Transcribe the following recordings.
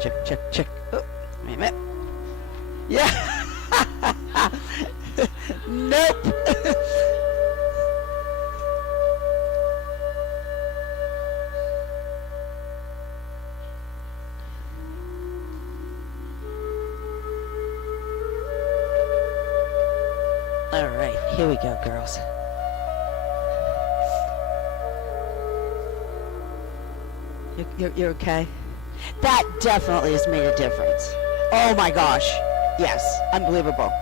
check. Oh, wait a minute. Yeah. Nope. All right, here we go, girls. You're okay? That definitely has made a difference. Oh my gosh. Yes, unbelievable.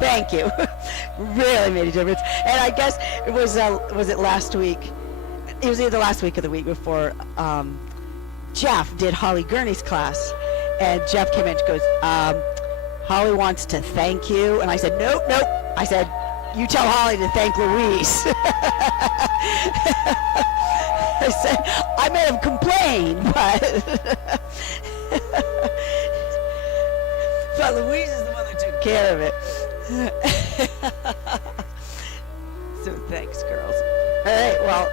Thank you. Really made a difference. And I guess it was it last week? It was either last week or the week before. Jeff did Holly Gurney's class, and Jeff came in and goes, Holly wants to thank you. And I said, nope. I said, you tell Holly to thank Louise. I said, I may have complained, but Louise is the one that took care of it. So thanks, girls. All right, well,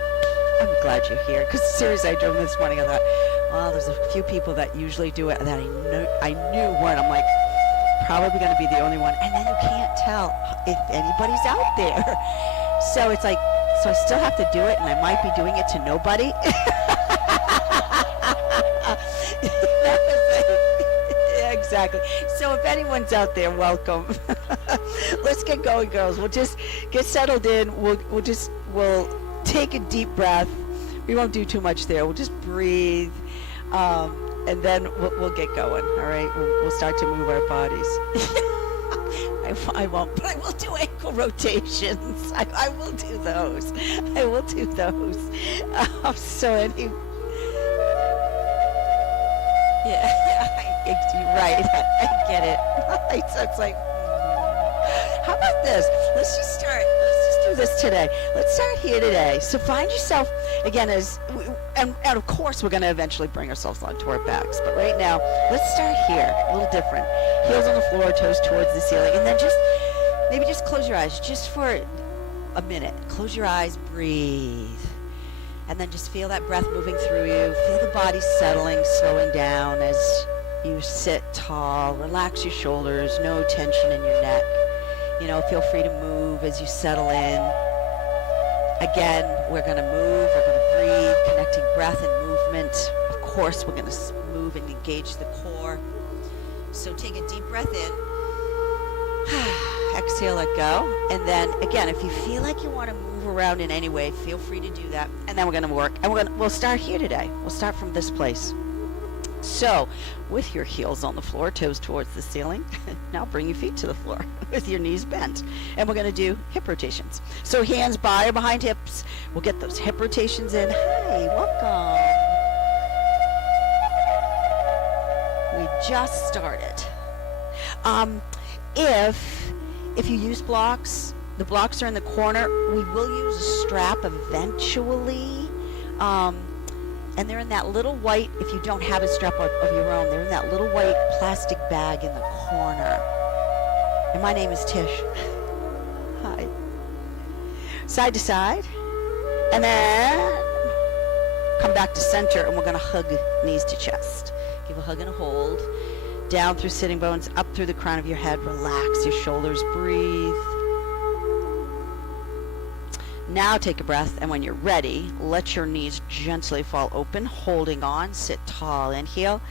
I'm glad you're here. Because seriously, I drove in this morning. I thought, well, there's a few people that usually do it that I knew weren't. I'm like, probably going to be the only one. And then you can't tell if anybody's out there. So it's like, so I still have to do it, and I might be doing it to nobody. Yeah, exactly. So if anyone's out there, welcome. Let's get going, girls. We'll just get settled in. We'll take a deep breath. We won't do too much there. We'll just breathe, and then we'll get going. All right. We'll start to move our bodies. I won't, but I will do ankle rotations. I will do those. So any. Yeah, you're right. I get it. So it's like, how about this? Let's just do this today. Let's start here today. So find yourself, again, and of course we're going to eventually bring ourselves onto our backs. But right now, let's start here, a little different. Heels on the floor, toes towards the ceiling. And then maybe just close your eyes just for a minute. Close your eyes, breathe. And then just feel that breath moving through you. Feel the body settling, slowing down as you sit tall. Relax your shoulders, no tension in your neck. Feel free to move as you settle in. Again, we're going to move, we're going to breathe, connecting breath and movement. Of course, we're going to move and engage the core. So take a deep breath in. Exhale, let go. And then, again, if you feel like you want to move around in any way, feel free to do that. And then we're going to work. And we'll start here today. We'll start from this place. So, with your heels on the floor, toes towards the ceiling, now bring your feet to the floor with your knees bent. And we're going to do hip rotations. So hands by or behind hips. We'll get those hip rotations in. Hi, welcome. We just started. If you use blocks, the blocks are in the corner. We will use a strap eventually. And they're in that little white, if you don't have a strap of your own, they're in that little white plastic bag in the corner. And my name is Tish. Hi. Side to side. And then come back to center, and we're going to hug knees to chest. Give a hug and a hold. Down through sitting bones, up through the crown of your head. Relax your shoulders. Breathe. Now take a breath, and when you're ready, let your knees gently fall open, holding on. Sit tall, inhale,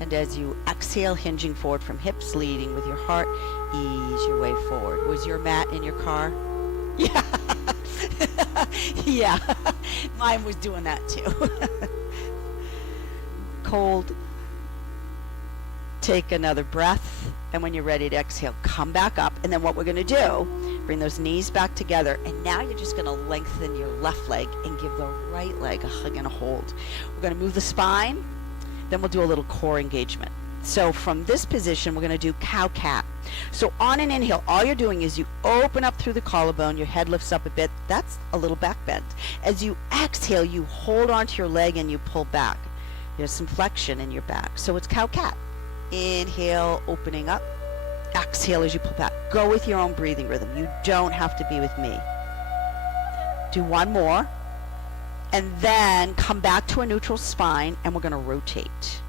and as you exhale, hinging forward from hips, leading with your heart, ease your way forward. Was your mat in your car? Yeah. Yeah. Mine was doing that too. Cold. Take another breath, and when you're ready to exhale, come back up. And then what we're going to do, bring those knees back together, and now you're just going to lengthen your left leg and give the right leg a hug and a hold. We're going to move the spine, then we'll do a little core engagement. So from this position, we're going to do cow-cat. So on an inhale, all you're doing is you open up through the collarbone, your head lifts up a bit. That's a little back bend. As you exhale, you hold onto your leg and you pull back. There's some flexion in your back. So it's cow-cat. Inhale, opening up. Exhale as you pull back. Go with your own breathing rhythm. You don't have to be with me. Do one more. And then come back to a neutral spine, and we're going to rotate.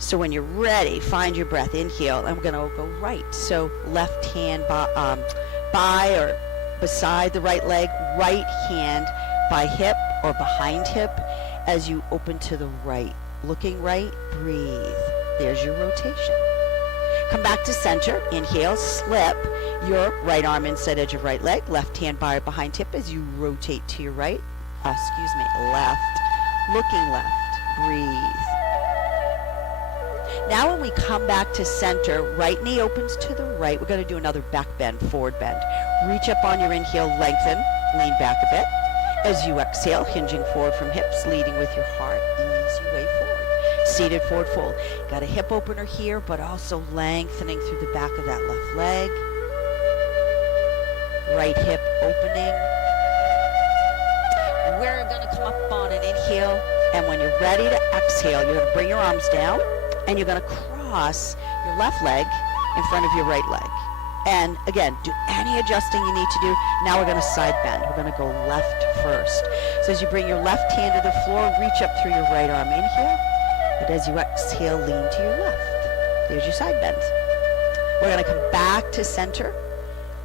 So when you're ready, find your breath. Inhale, and we're going to go right. So left hand by or beside the right leg, right hand by hip or behind hip as you open to the right. Looking right, breathe. There's your rotation. Come back to center. Inhale, slip your right arm inside edge of right leg, left hand by or behind hip as you rotate to your right. Left. Looking left. Breathe. Now when we come back to center, right knee opens to the right. We're going to do another back bend, forward bend. Reach up on your inhale, lengthen, lean back a bit. As you exhale, hinging forward from hips, leading with your heart, ease your way forward. Seated forward fold. Got a hip opener here, but also lengthening through the back of that left leg. Right hip opening. We're going to come up on an inhale, and when you're ready to exhale, you're going to bring your arms down, and you're going to cross your left leg in front of your right leg. And again, do any adjusting you need to do. Now we're going to side bend. We're going to go left first. So as you bring your left hand to the floor, reach up through your right arm. Inhale. And as you exhale, lean to your left. There's your side bend. We're going to come back to center.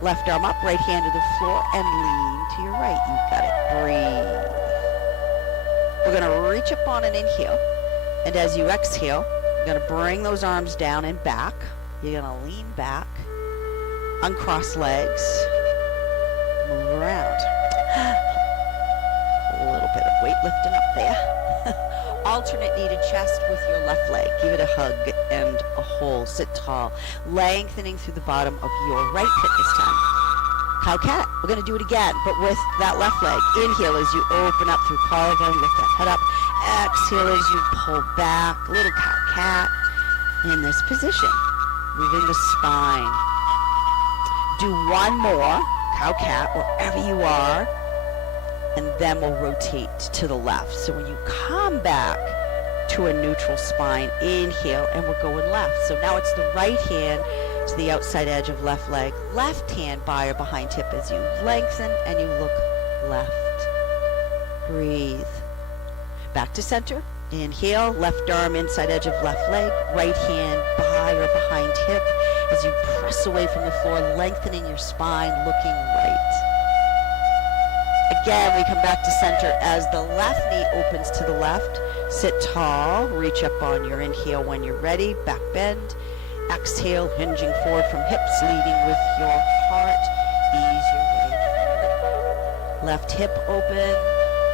Left arm up, right hand to the floor, and lean to your right. You got it. Breathe. We're going to reach up on an inhale. And as you exhale, you're going to bring those arms down and back. You're going to lean back. Uncross legs, move around. A little bit of weight lifting up there. Alternate knee to chest with your left leg. Give it a hug and a hold. Sit tall, lengthening through the bottom of your right foot this time. Cow cat. We're going to do it again, but with that left leg. Inhale as you open up through collarbone, lift that head up. Exhale as you pull back. Little cow cat in this position. Moving the spine. Do one more, cow cat, wherever you are, and then we'll rotate to the left. So when you come back to a neutral spine, inhale, and we're going left. So now it's the right hand to the outside edge of left leg, left hand by or behind hip as you lengthen and you look left. Breathe. Back to center. Inhale, left arm inside edge of left leg, right hand by or behind hip as you press away from the floor, lengthening your spine, looking right. Again, we come back to center as the left knee opens to the left. Sit tall, reach up on your inhale when you're ready, back bend. Exhale, hinging forward from hips, leading with your heart. Ease your way forward. Left hip open.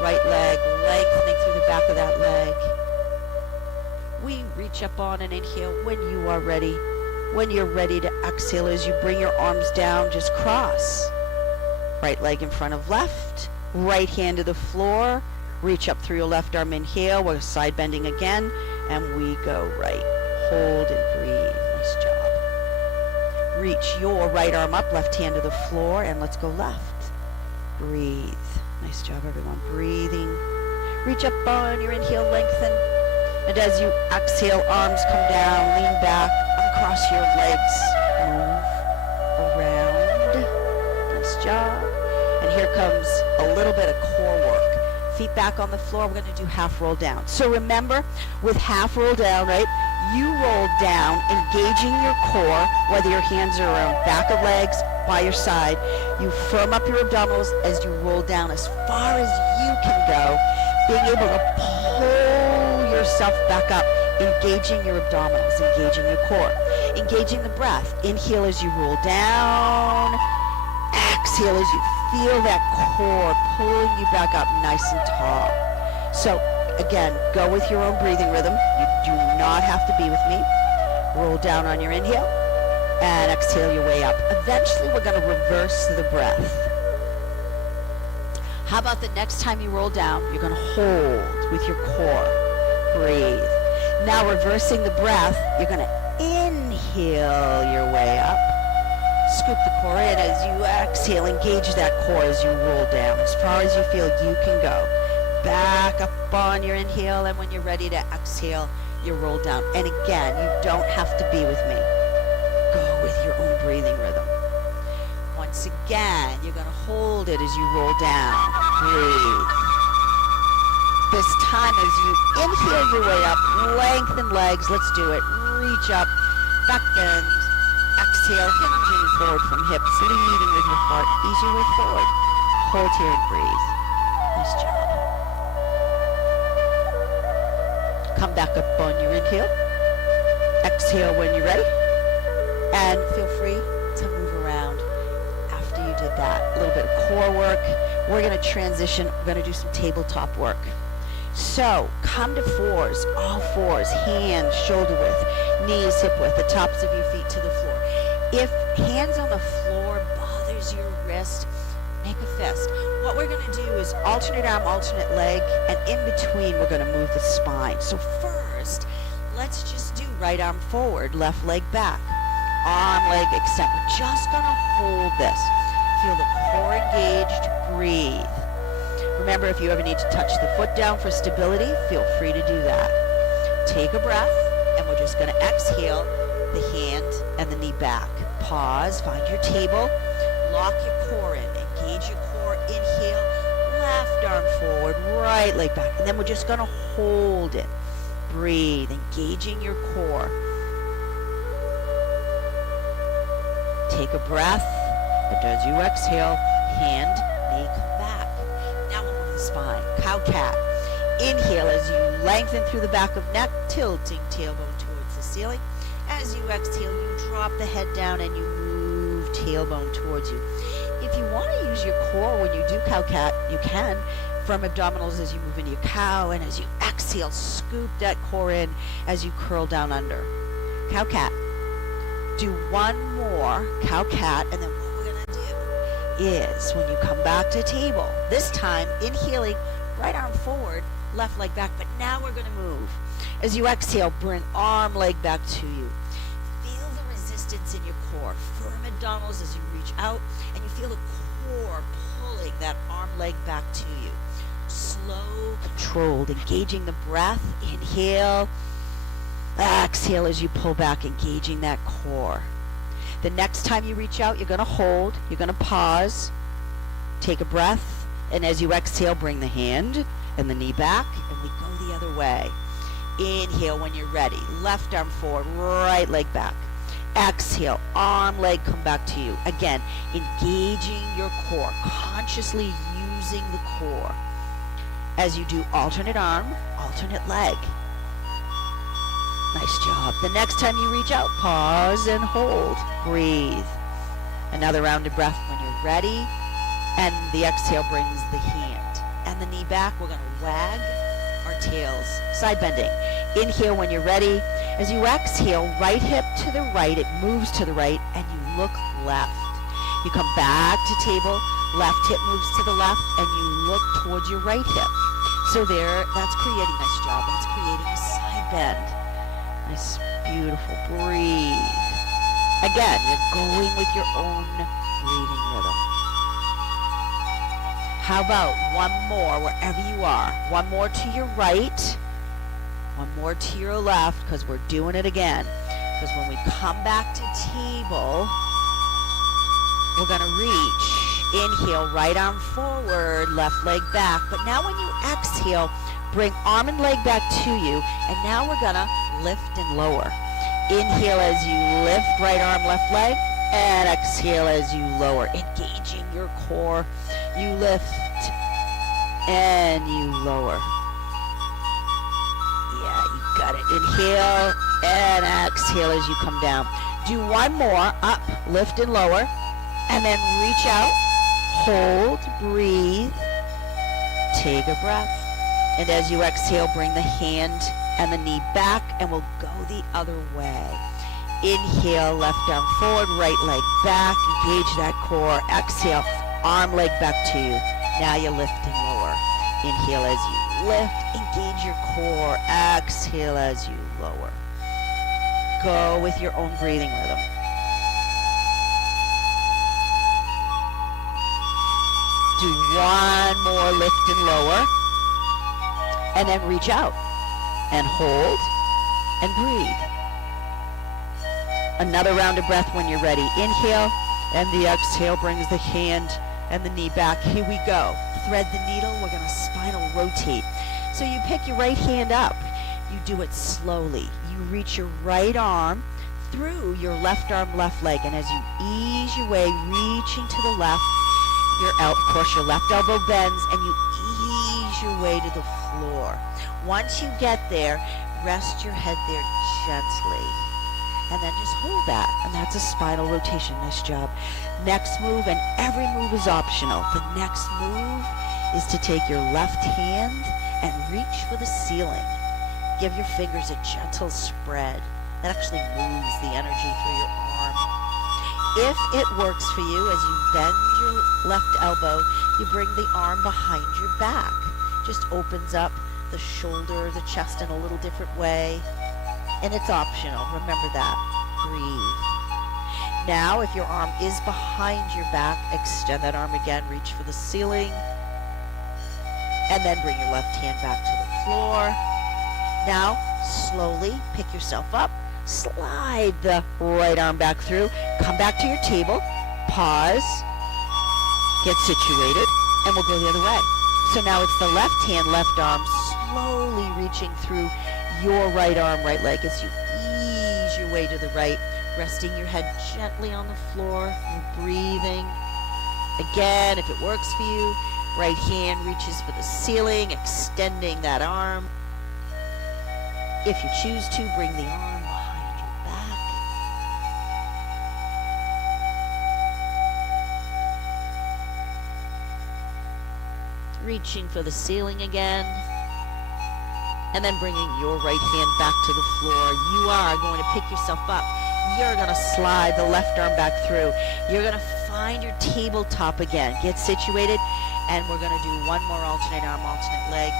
Right leg lengthening through the back of that leg. We reach up on an inhale when you are ready. When you're ready to exhale, as you bring your arms down, just cross. Right leg in front of left. Right hand to the floor. Reach up through your left arm. Inhale. We're side bending again. And we go right. Hold and breathe. Nice job. Reach your right arm up. Left hand to the floor. And let's go left. Breathe. Nice job, everyone. Breathing. Reach up on your inhale, lengthen. And as you exhale, arms come down, lean back, uncross your legs. Move around. Nice job. And here comes a little bit of core work. Feet back on the floor. We're going to do half roll down. So remember, with half roll down, right, you roll down, engaging your core, whether your hands are around back of legs, by your side. You firm up your abdominals as you roll down as far as you can go, being able to pull yourself back up, engaging your abdominals, engaging your core, engaging the breath. Inhale as you roll down. Exhale as you feel that core pulling you back up nice and tall. So again, go with your own breathing rhythm. You do not have to be with me. Roll down on your inhale. And exhale your way up. Eventually, we're going to reverse the breath. How about the next time you roll down, you're going to hold with your core. Breathe. Now, reversing the breath, you're going to inhale your way up. Scoop the core in as you exhale. Engage that core as you roll down. As far as you feel you can go. Back up on your inhale, and when you're ready to exhale, you roll down. And again, you don't have to be with me. Go with your own breathing rhythm. Once again, you're going to hold it as you roll down. Breathe. This time as you inhale your way up, lengthen legs. Let's do it. Reach up, back bend. Exhale, hinging forward from hips, leading with your heart. Ease your way forward. Hold here and breathe. Nice job. Come back up on your inhale. Exhale when you're ready. And feel free to move around after you did that. A little bit of core work. We're going to transition. We're going to do some tabletop work. So come to fours, all fours, hands shoulder width, knees hip width, the tops of your feet to the floor. If hands on the floor bothers your wrist, make a fist. What we're going to do is alternate arm, alternate leg, and in between we're going to move the spine. So first, let's just do right arm forward, left leg back, arm, leg, extend. We're just going to hold this. Feel the core engaged, breathe. Remember, if you ever need to touch the foot down for stability, feel free to do that. Take a breath, and we're just going to exhale the hand and the knee back. Pause, find your table, lock your core in, engage your core, inhale, left arm forward, right leg back, and then we're just going to hold it. Breathe, engaging your core. Take a breath, and as you exhale, hand, knee, come back. Now we'll move the spine. Cow-cat. Inhale as you lengthen through the back of neck, tilting tailbone towards the ceiling. As you exhale, you drop the head down and you move tailbone towards you. If you want to use your core when you do cow-cat, you can. From abdominals as you move into your cow, and as you exhale, scoop that core in as you curl down under. Cow-cat. Do one more cow-cat, and then what we're going to do is when you come back to table, this time inhaling, right arm forward, left leg back, but now we're going to move. As you exhale, bring arm, leg back to you. Feel the resistance in your core. Firm abdominals as you reach out, and you feel the core pulling that arm, leg back to you. Slow, controlled, engaging the breath. Inhale. Exhale as you pull back, engaging that core. The next time you reach out, you're going to hold. You're going to pause. Take a breath, and as you exhale, bring the hand and the knee back, and we go the other way. Inhale when you're ready. Left arm forward, right leg back. Exhale, arm, leg come back to you. Again, engaging your core, consciously using the core. As you do alternate arm, alternate leg. Nice job. The next time you reach out, pause and hold. Breathe. Another round of breath when you're ready. And the exhale brings the hand and the knee back. We're going to wag our tails, side bending. Inhale when you're ready. As you exhale, right hip to the right, it moves to the right, and you look left. You come back to table, left hip moves to the left, and you look towards your right hip. So there, that's creating, nice job, that's creating a side bend. Nice, beautiful, breathe. Again, you're going with your own breathing rhythm. How about one more wherever you are? One more to your right, one more to your left, because we're doing it again. Because when we come back to table, we're going to reach. Inhale, right arm forward, left leg back. But now when you exhale, bring arm and leg back to you. And now we're going to lift and lower. Inhale as you lift, right arm, left leg. And exhale as you lower, engaging your core. You lift and you lower. Yeah, you got it. Inhale and exhale as you come down. Do one more, up, lift and lower, and then reach out, hold, breathe, take a breath. And as you exhale, bring the hand and the knee back, and we'll go the other way. Inhale, left arm forward, right leg back, engage that core. Exhale, arm, leg back to you. Now you lift and lower. Inhale as you lift, engage your core. Exhale as you lower. Go with your own breathing rhythm. Do one more lift and lower. And then reach out and hold and breathe. Another round of breath when you're ready. Inhale, and the exhale brings the hand and the knee back. Here we go. Thread the needle. We're going to spinal rotate. So you pick your right hand up. You do it slowly. You reach your right arm through your left arm, left leg, and as you ease your way, reaching to the left, of course, your left elbow bends, and you ease your way to the floor. Once you get there, rest your head there gently, and then just hold that, and that's a spinal rotation. Nice job. Next move, and every move is optional. The next move is to take your left hand and reach for the ceiling. Give your fingers a gentle spread. That actually moves the energy through your arm. If it works for you, as you bend your left elbow, you bring the arm behind your back. Just opens up the shoulder, the chest in a little different way. And it's optional. Remember that. Breathe. Now, if your arm is behind your back, extend that arm again, reach for the ceiling, and then bring your left hand back to the floor. Now, slowly pick yourself up, slide the right arm back through, come back to your table, pause, get situated, and we'll go the other way. So now it's the left hand, left arm, slowly reaching through your right arm, right leg as you ease your way to the right, resting your head gently on the floor. You're breathing. Again, if it works for you, right hand reaches for the ceiling, extending that arm. If you choose to, bring the arm behind your back. Reaching for the ceiling again. And then bringing your right hand back to the floor. You are going to pick yourself up. You're going to slide the left arm back through. You're going to find your tabletop again. Get situated. And we're going to do one more alternate arm, alternate leg.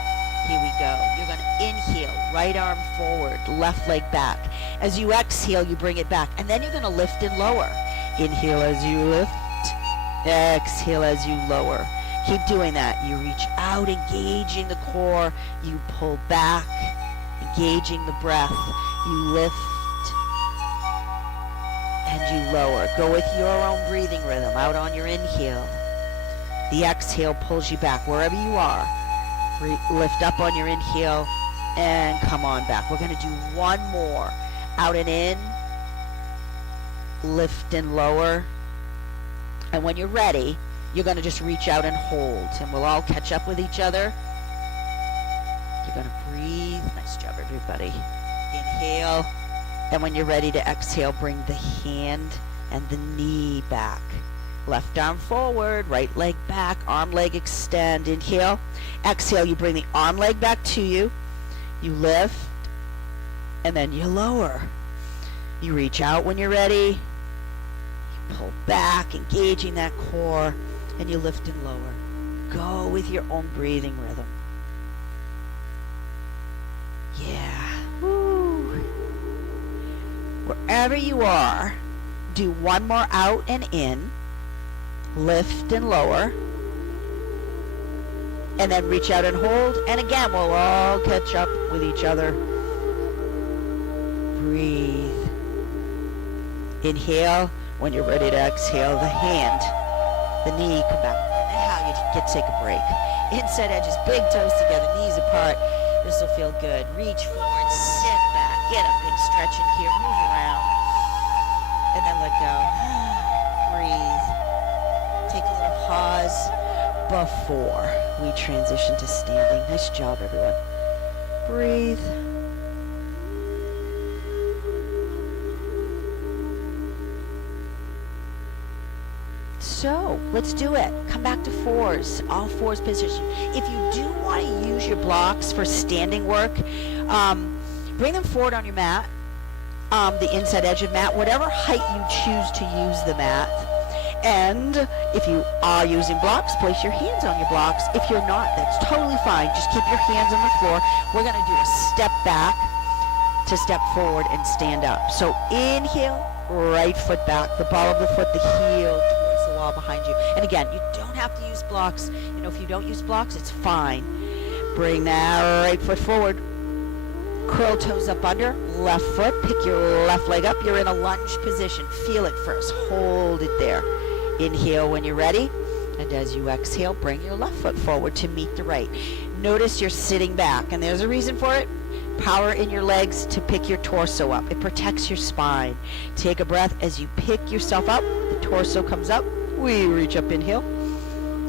Here we go. You're going to inhale, right arm forward, left leg back. As you exhale, you bring it back. And then you're going to lift and lower. Inhale as you lift. Exhale as you lower. Keep doing that. You reach out, engaging the core. You pull back, engaging the breath. You lift and you lower. Go with your own breathing rhythm. Out on your inhale. The exhale pulls you back wherever you are. Lift up on your inhale and come on back. We're going to do one more. Out and in. Lift and lower. And when you're ready, you're going to just reach out and hold. And we'll all catch up with each other. You're going to breathe. Nice job, everybody. Inhale. And when you're ready to exhale, bring the hand and the knee back. Left arm forward, right leg back, arm leg extend. Inhale. Exhale, you bring the arm leg back to you. You lift, and then you lower. You reach out when you're ready. You pull back, engaging that core, and you lift and lower. Go with your own breathing rhythm. Yeah. Woo. Wherever you are, do one more out and in. Lift and lower, and then reach out and hold, and again we'll all catch up with each other. Breathe. Inhale. When you're ready to exhale, the hand, the knee, come back. Now you get to take a break. Inside edges, big toes together, knees apart. This will feel good. Reach forward, sit back, get a big stretch in here, move around, and then let go. Breathe. Take a little pause before we transition to standing. Nice job, everyone. Breathe. So, let's do it. Come back to fours, all fours position. If you do want to use your blocks for standing work, bring them forward on your mat, the inside edge of mat, whatever height you choose to use the mat. And if you are using blocks, place your hands on your blocks. If you're not, that's totally fine. Just keep your hands on the floor. We're going to do a step back to step forward and stand up. So inhale, right foot back, the ball of the foot, the heel towards the wall behind you. And again, you don't have to use blocks. You know, if you don't use blocks, it's fine. Bring that right foot forward. Curl toes up under, left foot, pick your left leg up. You're in a lunge position. Feel it first. Hold it there. Inhale when you're ready. And as you exhale, bring your left foot forward to meet the right. Notice you're sitting back, and there's a reason for it. Power in your legs to pick your torso up. It protects your spine. Take a breath as you pick yourself up. The torso comes up. We reach up, inhale.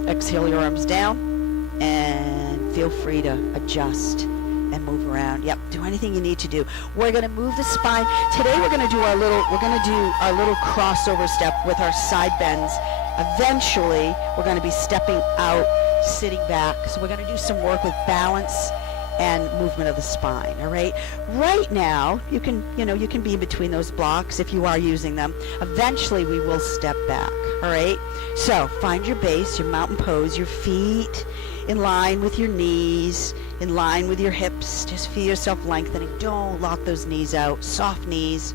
Exhale your arms down, and feel free to adjust and move around. Yep, do anything you need to do. We're going to move the spine. Today we're going to do our little crossover step with our side bends. Eventually, we're going to be stepping out, sitting back. So we're going to do some work with balance and movement of the spine, all right? Right now, you can be in between those blocks if you are using them. Eventually, we will step back, all right? So find your base, your mountain pose, your feet in line with your knees, in line with your hips. Just feel yourself lengthening. Don't lock those knees out. Soft knees.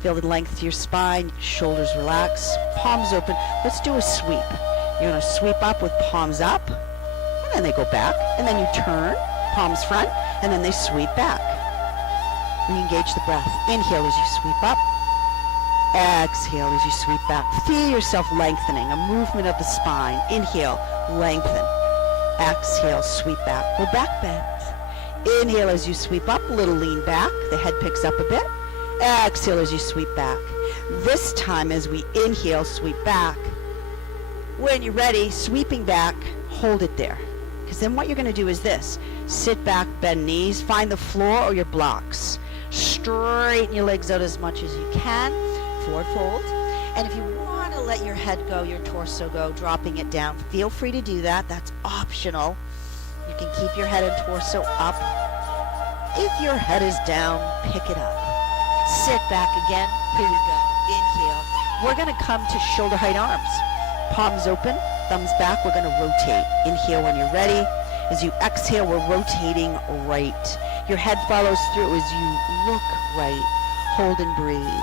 Feel the length to your spine. Shoulders relax. Palms open. Let's do a sweep. You're going to sweep up with palms up, and then they go back, and then you turn, palms front, and then they sweep back. Re-engage the breath. Inhale as you sweep up. Exhale as you sweep back. Feel yourself lengthening, a movement of the spine. Inhale, lengthen. Exhale, sweep back. Go back bend. Inhale as you sweep up, a little lean back. The head picks up a bit. Exhale as you sweep back. This time as we inhale, sweep back. When you're ready, sweeping back, hold it there. Because then what you're going to do is this. Sit back, bend knees, find the floor or your blocks. Straighten your legs out as much as you can. Forward fold. And if you want to let your head go, your torso go, dropping it down, feel free to do that. That's optional. You can keep your head and torso up. If your head is down, pick it up. Sit back again. Here we go. Inhale. We're going to come to shoulder height arms. Palms open, thumbs back. We're going to rotate. Inhale when you're ready. As you exhale, we're rotating right. Your head follows through as you look right. Hold and breathe.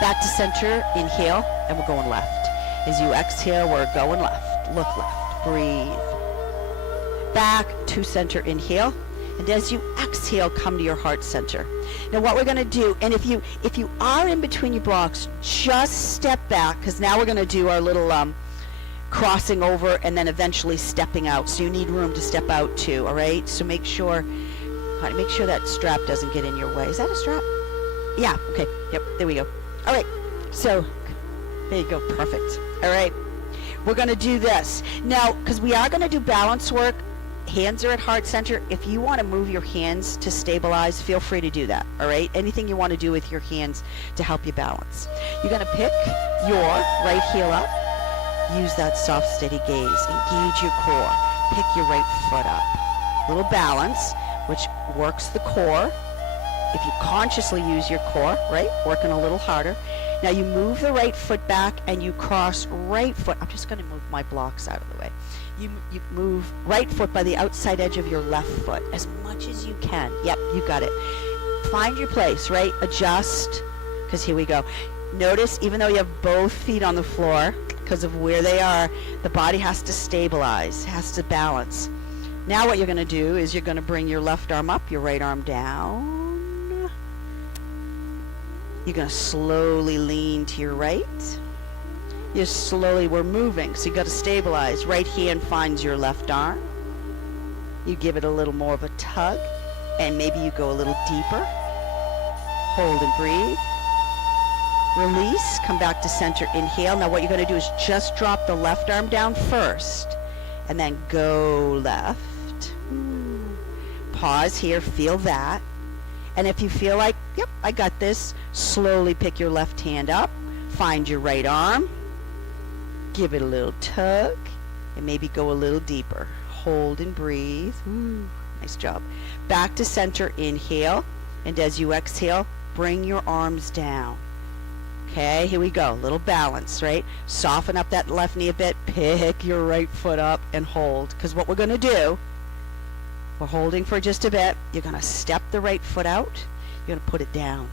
Back to center, inhale, and we're going left. As you exhale, we're going left. Look left, breathe. Back to center, inhale. And as you exhale, come to your heart center. Now what we're going to do, and if you are in between your blocks, just step back, because now we're going to do our little crossing over and then eventually stepping out. So you need room to step out too, all right? So make sure that strap doesn't get in your way. Is that a strap? Yeah, okay, yep, there we go. All right, so there you go, perfect. All right, we're going to do this. Now, because we are going to do balance work, hands are at heart center. If you want to move your hands to stabilize, feel free to do that, all right? Anything you want to do with your hands to help you balance. You're going to pick your right heel up. Use that soft, steady gaze. Engage your core. Pick your right foot up. Little balance, which works the core. If you consciously use your core, right, working a little harder. Now you move the right foot back and you cross right foot. I'm just going to move my blocks out of the way. You move right foot by the outside edge of your left foot as much as you can. Yep, you got it. Find your place, right? Adjust, because here we go. Notice, even though you have both feet on the floor, because of where they are, the body has to stabilize, has to balance. Now what you're going to do is you're going to bring your left arm up, your right arm down. You're going to slowly lean to your right. We're moving, so you got to stabilize. Right hand finds your left arm. You give it a little more of a tug, and maybe you go a little deeper. Hold and breathe. Release, come back to center, inhale. Now what you're going to do is just drop the left arm down first, and then go left. Pause here, feel that. And if you feel like, yep, I got this, slowly pick your left hand up, find your right arm, give it a little tug, and maybe go a little deeper. Hold and breathe. Nice job. Back to center, inhale, and as you exhale, bring your arms down. Okay, here we go. Little balance, right? Soften up that left knee a bit, pick your right foot up, and hold. Because what we're going to do, we're holding for just a bit. You're going to step the right foot out. You're going to put it down.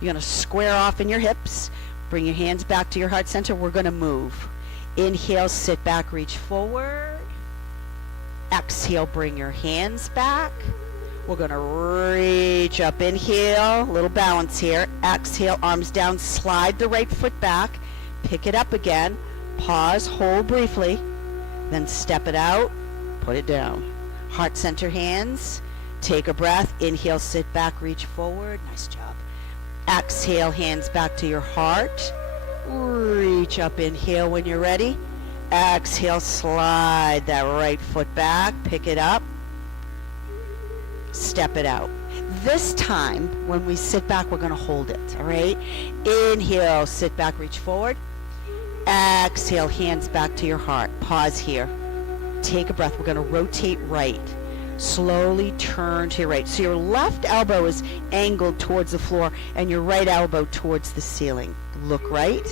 You're going to square off in your hips. Bring your hands back to your heart center. We're going to move. Inhale, sit back, reach forward. Exhale, bring your hands back. We're going to reach up, inhale, little balance here. Exhale, arms down, slide the right foot back. Pick it up again. Pause, hold briefly, then step it out, put it down. Heart center hands, take a breath, inhale, sit back, reach forward, nice job. Exhale, hands back to your heart, reach up, inhale when you're ready. Exhale, slide that right foot back, pick it up, step it out. This time, when we sit back, we're going to hold it, all right? Inhale, sit back, reach forward. Exhale, hands back to your heart. Pause here. Take a breath. We're going to rotate right. Slowly turn to your right. So your left elbow is angled towards the floor and your right elbow towards the ceiling. Look right.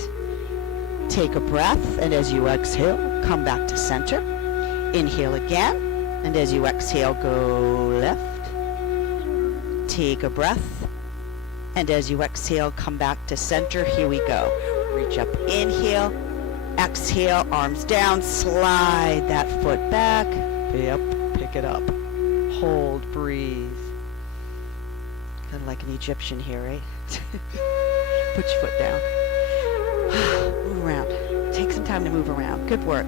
Take a breath, and as you exhale, come back to center. Inhale again, and as you exhale, go left. Take a breath, and as you exhale, come back to center. Here we go. Reach up, inhale, exhale, arms down, slide that foot back. Yep, pick it up. Hold, breathe. Kind of like an Egyptian here, right? Put your foot down. Move around. Take some time to move around. Good work.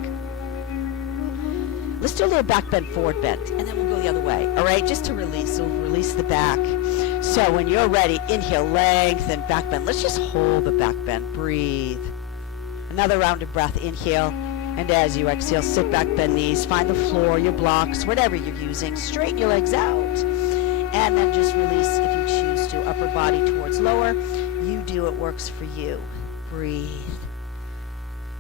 Let's do a little back bend, forward bend, and then we'll go the other way. All right, just to release. So release the back. So when you're ready, inhale, lengthen, back bend. Let's just hold the back bend. Breathe. Another round of breath. Inhale, and as you exhale, sit back, bend knees. Find the floor, your blocks, whatever you're using. Straighten your legs out, and then just release if you choose to. Upper body towards lower. You do what works for you. Breathe.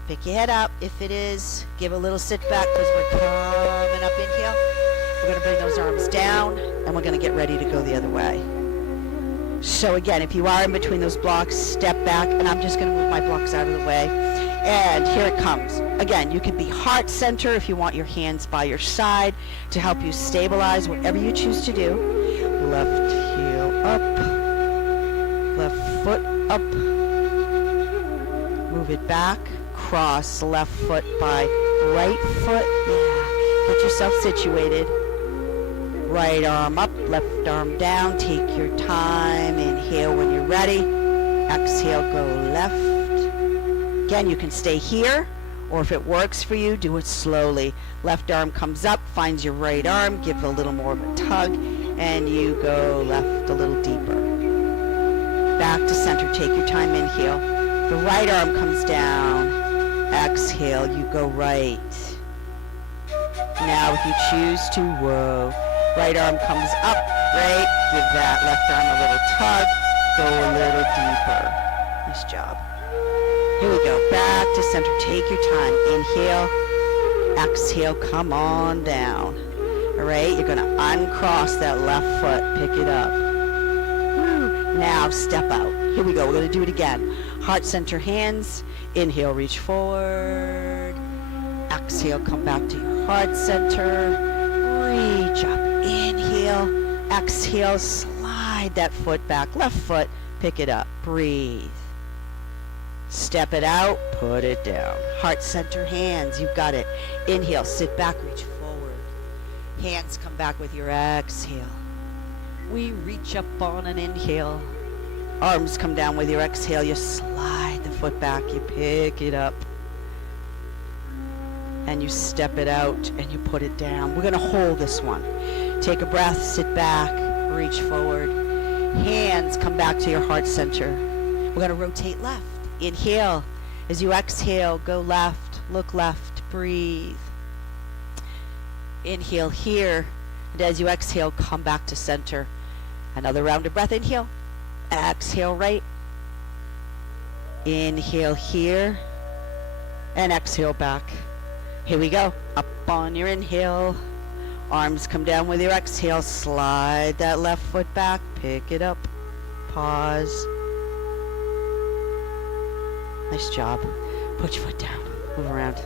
Pick your head up. If it is, give a little sit back because we're coming up. Inhale. We're going to bring those arms down, and we're going to get ready to go the other way. So again, if you are in between those blocks, step back, and I'm just going to move my blocks out of the way. And here it comes. Again, you can be heart center if you want your hands by your side to help you stabilize, whatever you choose to do. Left heel up. Left foot up. Move it back. Cross left foot by right foot. Yeah. Get yourself situated. Right arm up, left arm down. Take your time. Inhale when you're ready. Exhale, go left. Again, you can stay here, or if it works for you, do it slowly. Left arm comes up, finds your right arm, give a little more of a tug, and you go left a little deeper. Back to center. Take your time. Inhale. The right arm comes down. Exhale, you go right. Now if you choose to, whoa, right arm comes up, right, give that left arm a little tug, go a little deeper. Nice job. Here we go, back to center, take your time. Inhale, exhale, come on down. All right, you're gonna uncross that left foot, pick it up. Woo. Now step out. Here we go, we're gonna do it again. Heart center hands. Inhale, reach forward. Exhale, come back to your heart center. Reach up. Inhale. Exhale, slide that foot back. Left foot, pick it up. Breathe. Step it out, put it down. Heart center hands, you've got it. Inhale, sit back, reach forward. Hands come back with your exhale. We reach up on an inhale. Arms come down with your exhale. You slide the foot back. You pick it up. And you step it out and you put it down. We're going to hold this one. Take a breath. Sit back. Reach forward. Hands come back to your heart center. We're going to rotate left. Inhale. As you exhale, go left. Look left. Breathe. Inhale here. And as you exhale, come back to center. Another round of breath. Inhale. Exhale right. Inhale here. And exhale back. Here we go. Up on your inhale. Arms come down with your exhale. Slide that left foot back. Pick it up. Pause. Nice job. Put your foot down. Move around.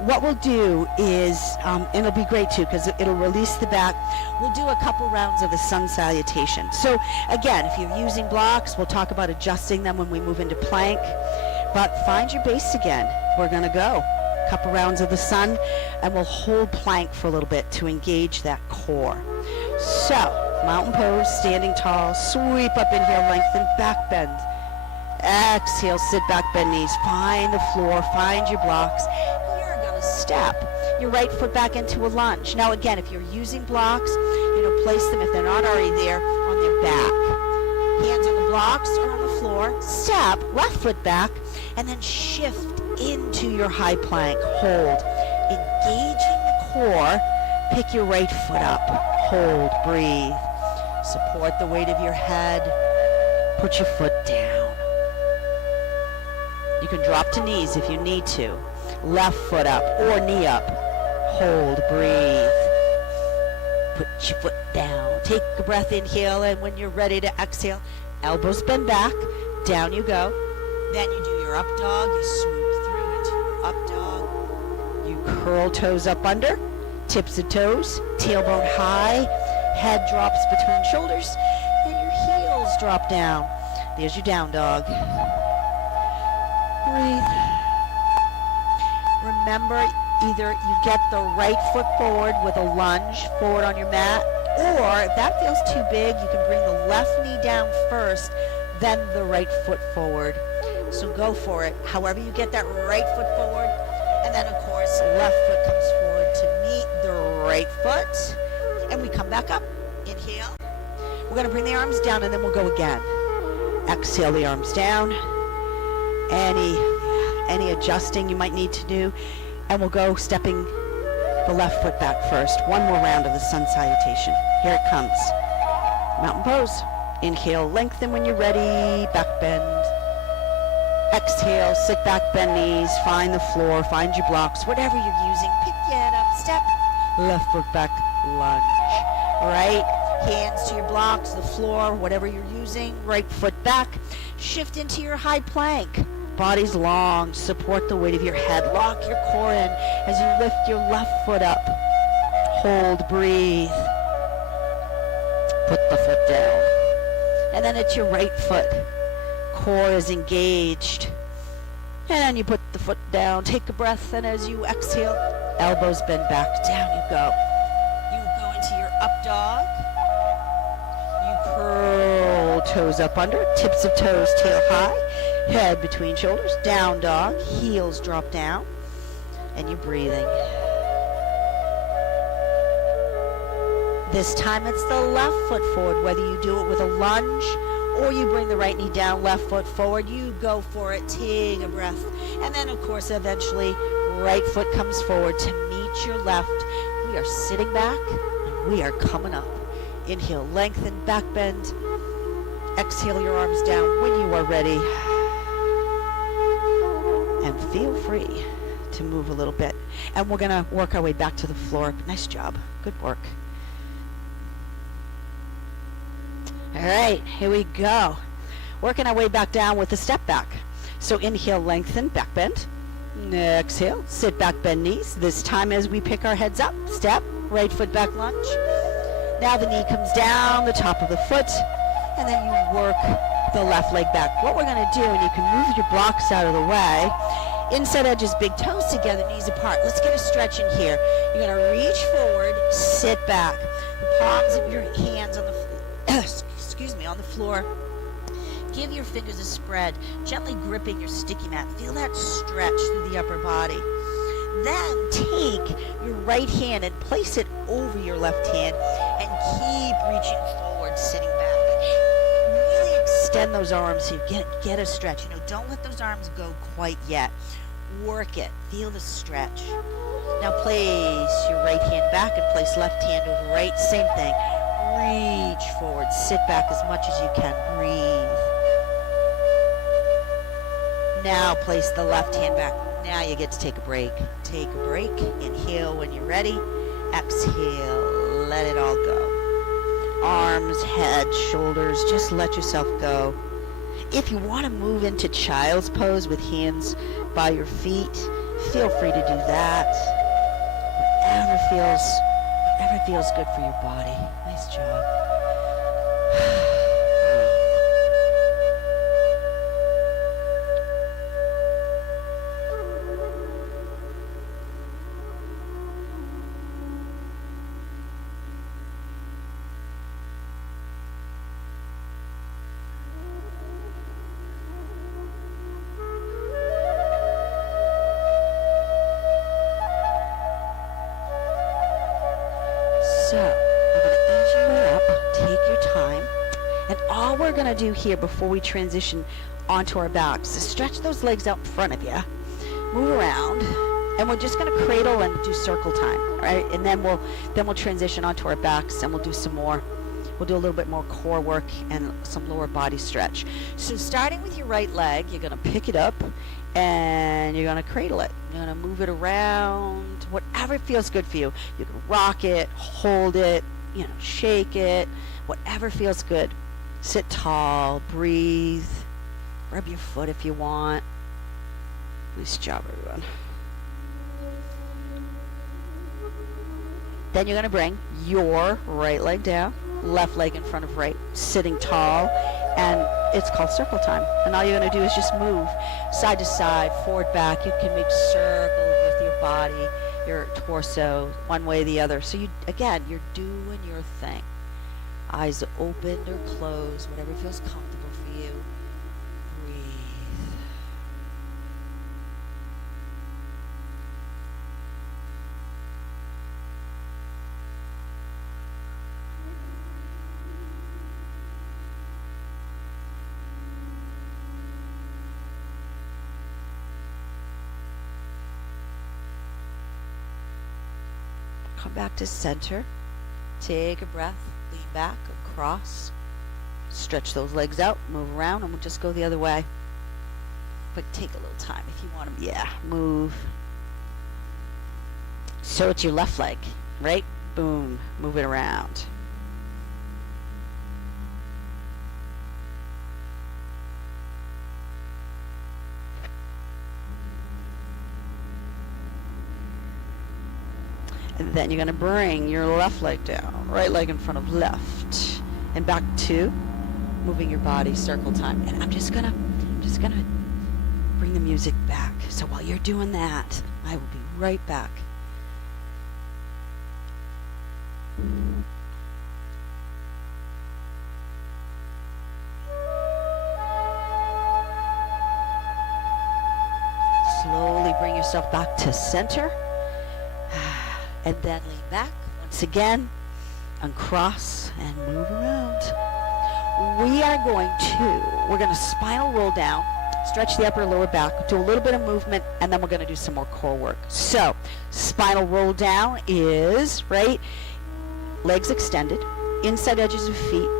What we'll do is, and it'll be great too because it'll release the back, we'll do a couple rounds of the sun salutation. So again, if you're using blocks, we'll talk about adjusting them when we move into plank. But find your base again. We're going to go. A couple rounds of the sun, and we'll hold plank for a little bit to engage that core. So, mountain pose, standing tall, sweep up, inhale, lengthen, back bend. Exhale, sit back, bend knees. Find the floor, find your blocks. You're going to step your right foot back into a lunge. Now again, if you're using blocks, place them, if they're not already there, on their back. Hands on the blocks or on the floor. Step, left foot back, and then shift into your high plank. Hold. Engaging the core. Pick your right foot up. Hold, breathe. Support the weight of your head. Put your foot down. You can drop to knees if you need to. Left foot up or knee up. Hold, breathe. Put your foot down. Take a breath, inhale, and when you're ready to exhale, elbows bend back, down you go. Then you do your up dog, you swoop through into your up dog. You curl toes up under, tips of toes, tailbone high, head drops between shoulders, and your heels drop down. There's your down dog. Breathe. Remember, either you get the right foot forward with a lunge forward on your mat, or if that feels too big, you can bring the left knee down first, then the right foot forward. So go for it. However you get that right foot forward, and then of course left foot comes forward to meet the right foot, and we come back up. Inhale. We're going to bring the arms down, and then we'll go again. Exhale the arms down. Any adjusting you might need to do, and we'll go stepping the left foot back first. One more round of the sun salutation. Here it comes. Mountain pose. Inhale, lengthen when you're ready. Back bend. Exhale, sit back, bend knees. Find the floor, find your blocks, whatever you're using. Pick your head up, step. Left foot back, lunge. Right hands to your blocks, the floor, whatever you're using. Right foot back. Shift into your high plank. Body's long. Support the weight of your head. Lock your core in as you lift your left foot up. Hold, breathe. Put the foot down. And then it's your right foot. Core is engaged. And then you put the foot down. Take a breath, and as you exhale, elbows bend back. Down you go. You go into your up dog. You curl toes up under. Tips of toes, tail high. Head between shoulders, down dog, heels drop down, and you're breathing. This time it's the left foot forward, whether you do it with a lunge or you bring the right knee down, left foot forward, you go for it, take a breath. And then of course eventually right foot comes forward to meet your left. We are sitting back and we are coming up. Inhale, lengthen, back bend. Exhale your arms down when you are ready. And feel free to move a little bit. And we're going to work our way back to the floor. Nice job. Good work. All right, here we go. Working our way back down with a step back. So inhale, lengthen, back bend. Exhale, sit back, bend knees. This time as we pick our heads up, step, right foot back lunge. Now the knee comes down, the top of the foot, and then you work the left leg back. What we're going to do, and you can move your blocks out of the way, inside edges, big toes together, knees apart. Let's get a stretch in here. You're going to reach forward, sit back. The palms of your hands on the on the floor. Give your fingers a spread, gently gripping your sticky mat. Feel that stretch through the upper body. Then take your right hand and place it over your left hand and keep reaching forward, sitting back. Really extend those arms so you get a stretch. Don't let those arms go quite yet. Work it. Feel the stretch. Now place your right hand back and place left hand over right. Same thing. Reach forward. Sit back as much as you can. Breathe. Now place the left hand back. Now you get to take a break. Take a break. Inhale when you're ready. Exhale. Let it all go. Arms, head, shoulders. Just let yourself go. If you want to move into child's pose with hands by your feet, feel free to do that. Whatever feels good for your body. Nice job. So, I'm going to ease you up. Take your time. And all we're going to do here before we transition onto our backs is stretch those legs out in front of you. Move around. And we're just going to cradle and do circle time, right? And then we'll transition onto our backs and we'll do some more. We'll do a little bit more core work and some lower body stretch. So starting with your right leg, you're going to pick it up and you're going to cradle it. You're going to move it around, whatever feels good for you. You can rock it, hold it, shake it, whatever feels good. Sit tall, breathe, rub your foot if you want. Nice job, everyone. Then you're going to bring your right leg down, left leg in front of right, sitting tall, and it's called circle time. And all you're going to do is just move side to side, forward, back. You can make circles with your body, your torso, one way or the other. So you're doing your thing. Eyes open or closed, whatever feels comfortable for you. Breathe. Come back to center. Take a breath. Lean back, across. Stretch those legs out. Move around, and we'll just go the other way. But take a little time if you want to. Yeah, move. So it's your left leg, right? Boom. Move it around. And then you're going to bring your left leg down, right leg in front of left, and back to moving your body circle time. And I'm just gonna bring the music back. So while you're doing that, I will be right back. Slowly bring yourself back to center. And then lean back once again, uncross and move around. We're going to spinal roll down, stretch the upper and lower back, do a little bit of movement, and then we're going to do some more core work. So spinal roll down is, right, legs extended, inside edges of feet,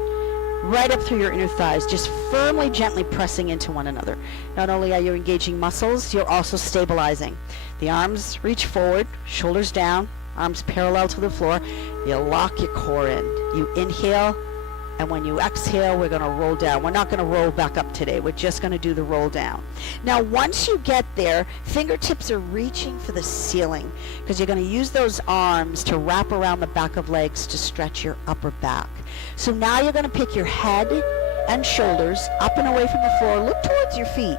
right up through your inner thighs, just firmly, gently pressing into one another. Not only are you engaging muscles, you're also stabilizing. The arms reach forward, shoulders down, arms parallel to the floor. You lock your core in. You inhale, and when you exhale, we're going to roll down. We're not going to roll back up today. We're just going to do the roll down. Now, once you get there, fingertips are reaching for the ceiling because you're going to use those arms to wrap around the back of legs to stretch your upper back. So now you're going to pick your head and shoulders up and away from the floor. Look towards your feet.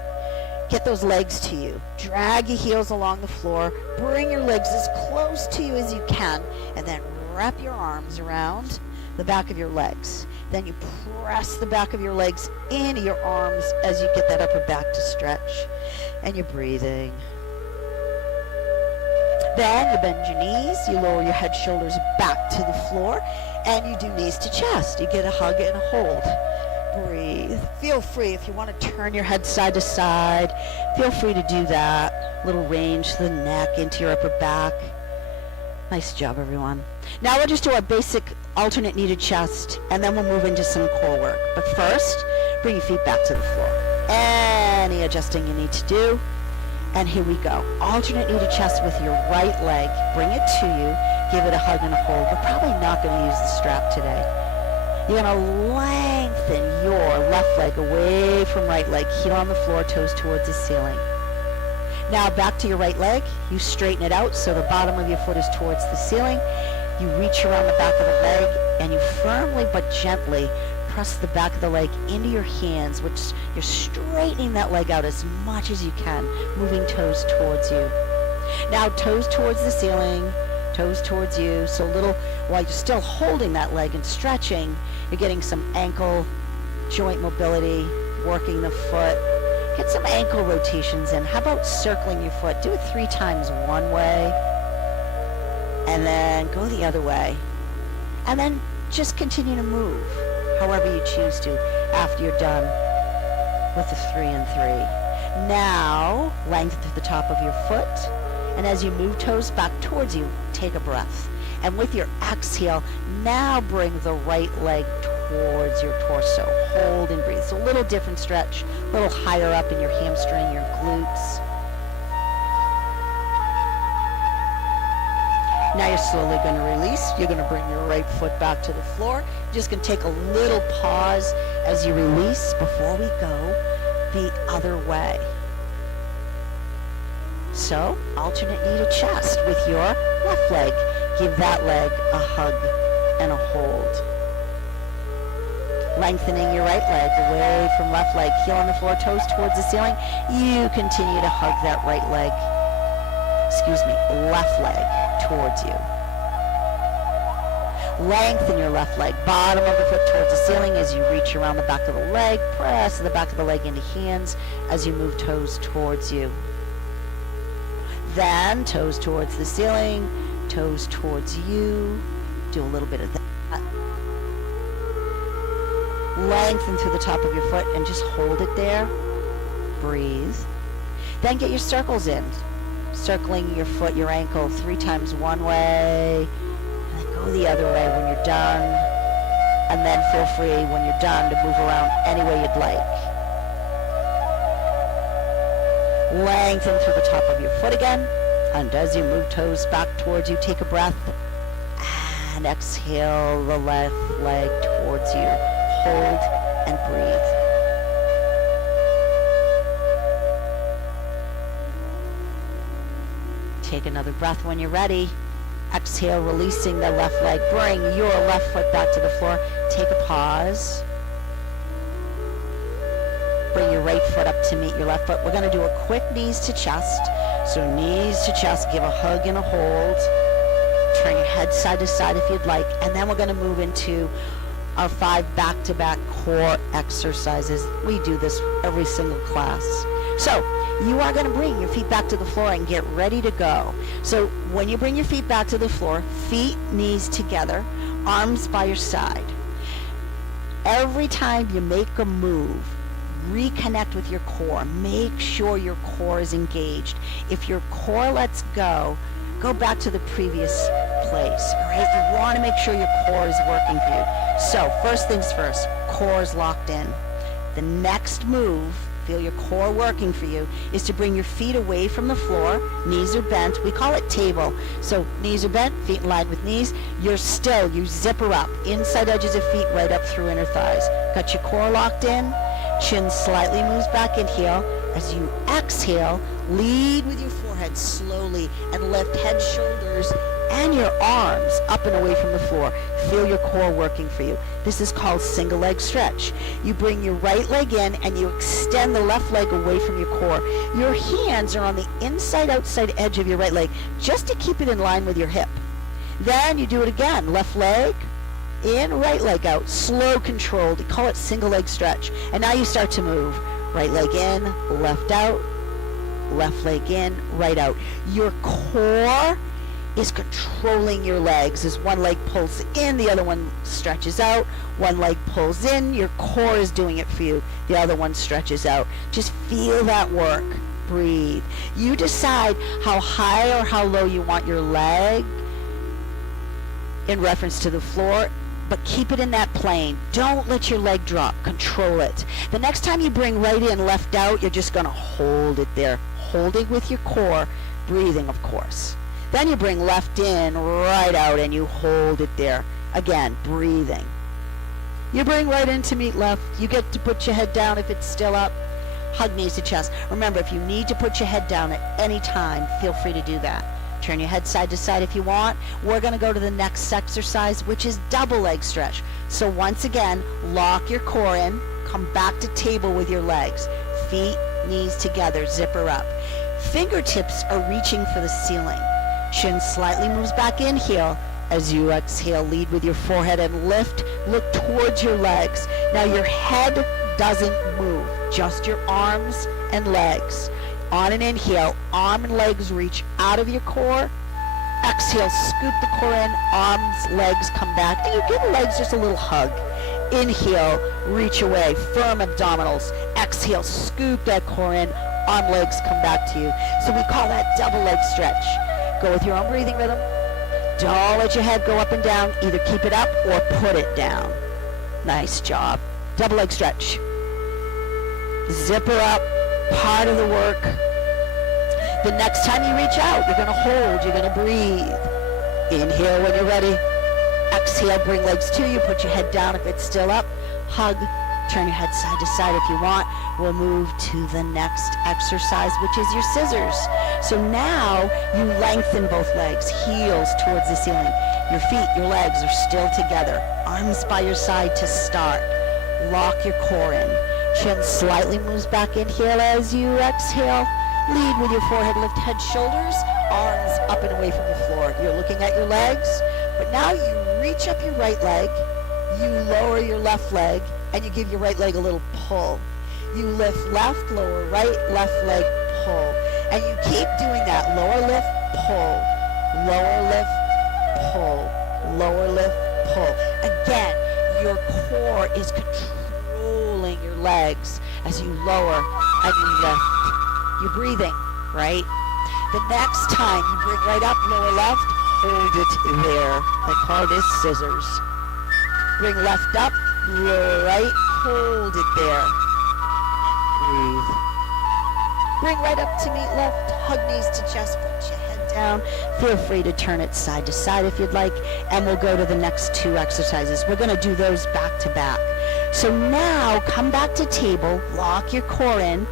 Get those legs to you. Drag your heels along the floor. Bring your legs as close to you as you can. And then wrap your arms around the back of your legs. Then you press the back of your legs into your arms as you get that upper back to stretch. And you're breathing. Then you bend your knees. You lower your head, shoulders back to the floor. And you do knees to chest. You get a hug and a hold. Breathe. Feel free if you want to turn your head side to side. Feel free to do that. Little range to the neck, into your upper back. Nice job, everyone. Now we'll just do our basic alternate knee to chest, and then we'll move into some core work. But first, bring your feet back to the floor. Any adjusting you need to do. And here we go. Alternate knee to chest with your right leg. Bring it to you. Give it a hug and a hold. We're probably not going to use the strap today. You're going to lengthen your left leg away from right leg. Heel on the floor, toes towards the ceiling. Now back to your right leg. You straighten it out so the bottom of your foot is towards the ceiling. You reach around the back of the leg and you firmly but gently press the back of the leg into your hands, which you're straightening that leg out as much as you can, moving toes towards you. Now toes towards the ceiling, toes towards you. So while you're still holding that leg and stretching, you're getting some ankle joint mobility, working the foot. Get some ankle rotations in. How about circling your foot? Do it 3 times one way, and then go the other way. And then just continue to move however you choose to after you're done with the 3 and 3. Now, lengthen to the top of your foot. And as you move toes back towards you, take a breath. And with your exhale, now bring the right leg towards your torso. Hold and breathe. So a little different stretch, a little higher up in your hamstring, your glutes. Now you're slowly going to release. You're going to bring your right foot back to the floor. You're just going to take a little pause as you release before we go the other way. So, alternate knee to chest with your left leg. Give that leg a hug and a hold. Lengthening your right leg away from left leg. Heel on the floor, toes towards the ceiling. You continue to hug that right leg, left leg towards you. Lengthen your left leg, bottom of the foot towards the ceiling as you reach around the back of the leg. Press the back of the leg into hands as you move toes towards you. Then toes towards the ceiling, toes towards you. Do a little bit of that. Lengthen through the top of your foot and just hold it there. Breathe. Then get your circles in. Circling your foot, your ankle 3 times one way, and then go the other way when you're done. And then feel free when you're done to move around any way you'd like. Lengthen through the top of your foot again. And as you move toes back towards you, take a breath. And exhale the left leg towards you. Hold and breathe. Take another breath when you're ready. Exhale, releasing the left leg. Bring your left foot back to the floor. Take a pause. Bring your right foot up to meet your left foot. We're going to do a quick knees to chest. So knees to chest, give a hug and a hold. Turn your head side to side if you'd like. And then we're going to move into our 5 back-to-back core exercises. We do this every single class. So you are going to bring your feet back to the floor and get ready to go. So when you bring your feet back to the floor, feet, knees together, arms by your side. Every time you make a move, reconnect with your core. Make sure your core is engaged. If your core lets go, go back to the previous place. All right? You want to make sure your core is working for you. So first things first, core is locked in. The next move, feel your core working for you, is to bring your feet away from the floor. Knees are bent. We call it table. So knees are bent, feet in line with knees. You zipper up. Inside edges of feet right up through inner thighs. Got your core locked in. Chin slightly moves back in heel. As you exhale, lead with your forehead slowly and lift head, shoulders, and your arms up and away from the floor. Feel your core working for you. This is called single leg stretch. You bring your right leg in and you extend the left leg away from your core. Your hands are on the inside-outside edge of your right leg just to keep it in line with your hip. Then you do it again. Left leg in, right leg out. Slow, controlled. We call it single leg stretch. And now you start to move. Right leg in, left out. Left leg in, right out. Your core is controlling your legs. As one leg pulls in, the other one stretches out. One leg pulls in, your core is doing it for you. The other one stretches out. Just feel that work. Breathe. You decide how high or how low you want your leg in reference to the floor, but keep it in that plane. Don't let your leg drop. Control it. The next time you bring right in, left out, you're just going to hold it there. Holding with your core, breathing, of course. Then you bring left in, right out, and you hold it there. Again, breathing. You bring right in to meet left. You get to put your head down if it's still up. Hug knees to chest. Remember, if you need to put your head down at any time, feel free to do that. Turn your head side to side if you want. We're going to go to the next exercise, which is double leg stretch. So once again, lock your core in. Come back to table with your legs. Feet, knees together. Zipper up. Fingertips are reaching for the ceiling. Chin slightly moves back in, heel. As you exhale, lead with your forehead and lift. Look towards your legs. Now your head doesn't move, just your arms and legs. On an inhale, arm and legs reach out of your core. Exhale, scoop the core in, arms, legs come back, and you give the legs just a little hug. Inhale, reach away, firm abdominals. Exhale, scoop that core in, arm, legs come back to you. So we call that double leg stretch. Go with your own breathing rhythm. Don't let your head go up and down. Either keep it up or put it down. Nice job. Double leg stretch. Zipper up, part of the work. The next time you reach out, you're going to hold, you're going to breathe. Inhale when you're ready. Exhale, bring legs to you, put your head down if it's still up. Hug, turn your head side to side if you want. We'll move to the next exercise, which is your scissors. So now you lengthen both legs, heels towards the ceiling. Your feet, your legs are still together. Arms by your side to start. Lock your core in. Chin slightly moves back. Inhale as you exhale. Lead with your forehead, lift head, shoulders, arms up and away from the floor. You're looking at your legs, but now you reach up your right leg, you lower your left leg, and you give your right leg a little pull. You lift left, lower right, left leg, pull. And you keep doing that. Lower lift, pull. Lower lift, pull. Lower lift, pull. Again, your core is controlling your legs as you lower and you lift. You're breathing, right? The next time you bring right up, lower left, hold it there. I call this scissors. Bring left up, lower right, hold it there. Breathe. Bring right up to meet left, hug knees to chest, put your head down. Feel free to turn it side to side if you'd like, and we'll go to the next two exercises. We're going to do those back to back. So now come back to table, lock your core in.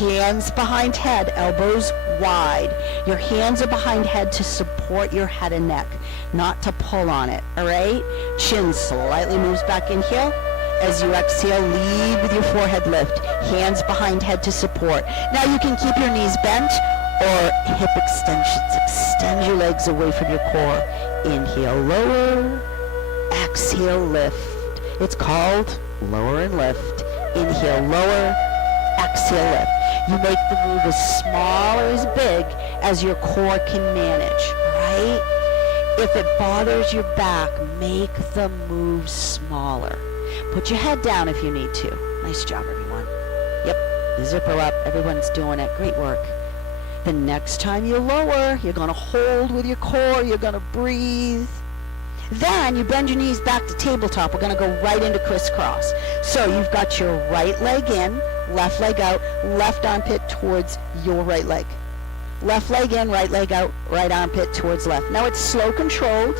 Hands behind head, elbows wide. Your hands are behind head to support your head and neck, not to pull on it, all right? Chin slightly moves back. Inhale. As you exhale, lead with your forehead lift. Hands behind head to support. Now you can keep your knees bent or hip extensions. Extend your legs away from your core. Inhale, lower. Exhale, lift. It's called lower and lift. Inhale, lower. Exhale, lift. You make the move as small or as big as your core can manage, right? If it bothers your back, make the move smaller. Put your head down if you need to. Nice job, everyone. Yep, zipper up. Everyone's doing it. Great work. The next time you lower, you're going to hold with your core. You're going to breathe. Then you bend your knees back to tabletop. We're going to go right into crisscross. So you've got your right leg in, left leg out, left armpit towards your right leg. Left leg in, right leg out, right armpit towards left. Now it's slow controlled.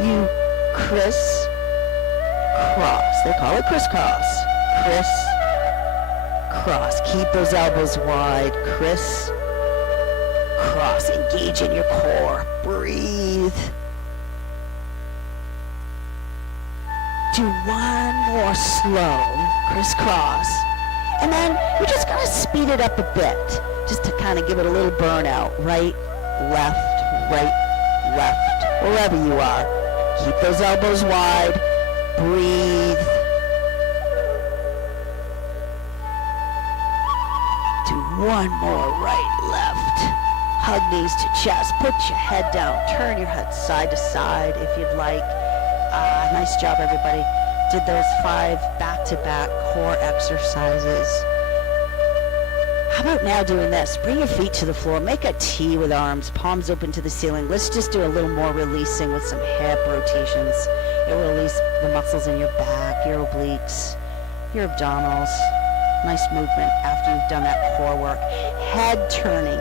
You crisscross. They call it crisscross. Crisscross. Keep those elbows wide. Crisscross. Engage in your core. Breathe. Do one more slow crisscross. And then you're just going to speed it up a bit, just to kind of give it a little burnout. Right, left, wherever you are. Keep those elbows wide. Breathe. Do one more right, left. Hug knees to chest. Put your head down. Turn your head side to side if you'd like. Nice job, everybody. Did those 5 back-to-back core exercises. How about now doing this? Bring your feet to the floor. Make a T with arms, palms open to the ceiling. Let's just do a little more releasing with some hip rotations. It will release the muscles in your back, your obliques, your abdominals. Nice movement after you've done that core work. Head turning.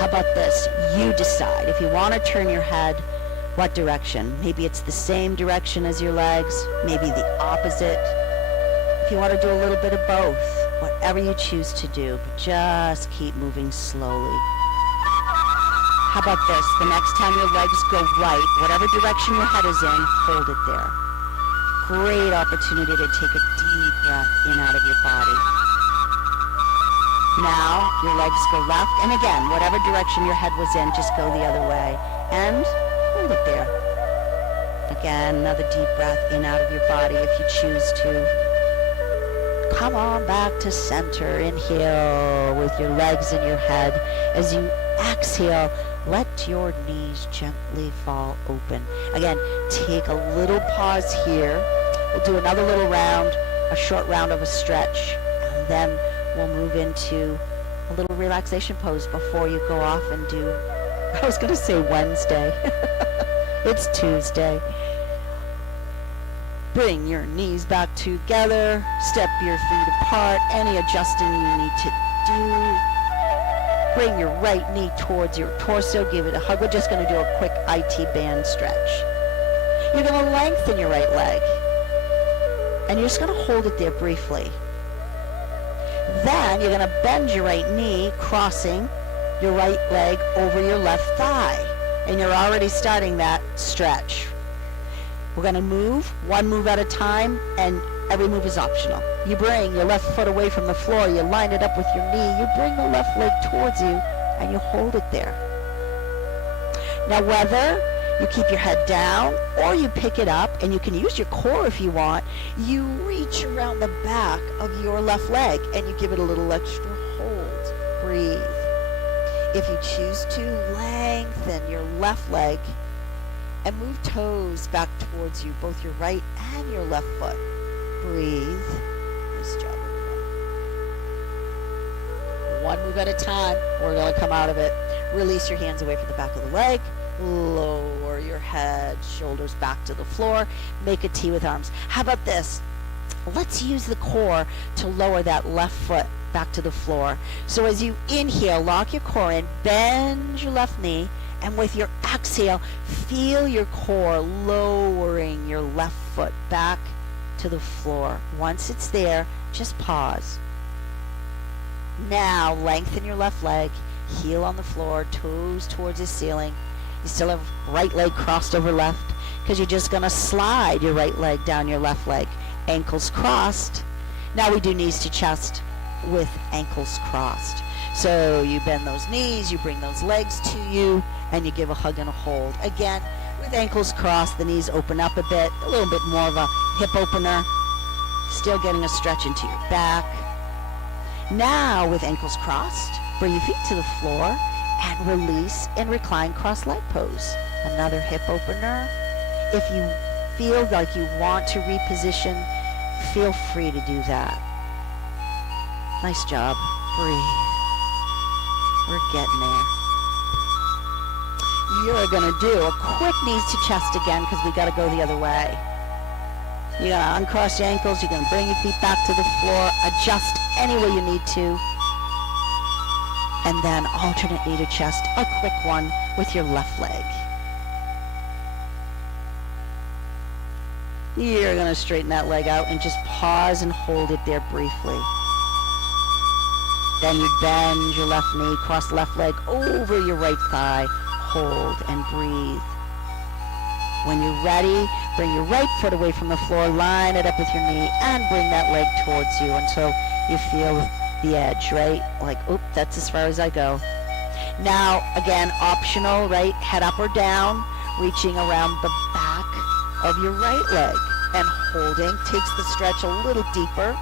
How about this? You decide. If you want to turn your head, what direction? Maybe it's the same direction as your legs, maybe the opposite. If you want to do a little bit of both, whatever you choose to do, but just keep moving slowly. How about this? The next time your legs go right, whatever direction your head is in, hold it there. Great opportunity to take a deep breath in out of your body. Now, your legs go left, and again, whatever direction your head was in, just go the other way. And hold it there. Again, another deep breath in out of your body if you choose to. Come on back to center. Inhale with your legs and your head. As you exhale, Let your knees gently fall open. Again, take a little pause here. We'll do another little round, a short round of a stretch, and then we'll move into a little relaxation pose before you go off and do, I was going to say Wednesday. It's Tuesday. Bring your knees back together. Step your feet apart. Any adjusting you need to do. Bring your right knee towards your torso. Give it a hug. We're just going to do a quick IT band stretch. You're going to lengthen your right leg. And you're just going to hold it there briefly. Then you're going to bend your right knee, crossing your right leg over your left thigh. And you're already starting that stretch. We're going to move, one move at a time, and every move is optional. You bring your left foot away from the floor, you line it up with your knee, you bring the left leg towards you, and you hold it there. Now whether you keep your head down or you pick it up, and you can use your core if you want, you reach around the back of your left leg and you give it a little extra hold. Breathe. If you choose to, lengthen your left leg and move toes back towards you, both your right and your left foot. Breathe. Nice job, everyone. One move at a time. We're going to come out of it. Release your hands away from the back of the leg. Lower your head, shoulders back to the floor. Make a T with arms. How about this? Let's use the core to lower that left foot back to the floor. So as you inhale, lock your core in, bend your left knee, and with your exhale, feel your core lowering your left foot back to the floor. Once it's there, just pause. Now lengthen your left leg, heel on the floor, toes towards the ceiling. You still have right leg crossed over left because you're just going to slide your right leg down your left leg. Ankles crossed. Now we do knees to chest with ankles crossed. So you bend those knees, you bring those legs to you, and you give a hug and a hold. Again, with ankles crossed, the knees open up a bit, a little bit more of a hip opener. Still getting a stretch into your back. Now with ankles crossed, bring your feet to the floor and release in recline cross-leg pose. Another hip opener. If you feel like you want to reposition, feel free to do that. Nice job. Breathe. We're getting there. You're going to do a quick knees to chest again because we got to go the other way. You're going to uncross your ankles. You're going to bring your feet back to the floor. Adjust any way you need to. And then alternate knee to chest, a quick one with your left leg. You're going to straighten that leg out and just pause and hold it there briefly. Then you bend your left knee, cross left leg over your right thigh, hold and breathe. When you're ready, bring your right foot away from the floor, line it up with your knee, and bring that leg towards you until you feel the edge, right? Like, oop, that's as far as I go. Now, again, optional, right? Head up or down, reaching around the back of your right leg and holding. Takes the stretch a little deeper.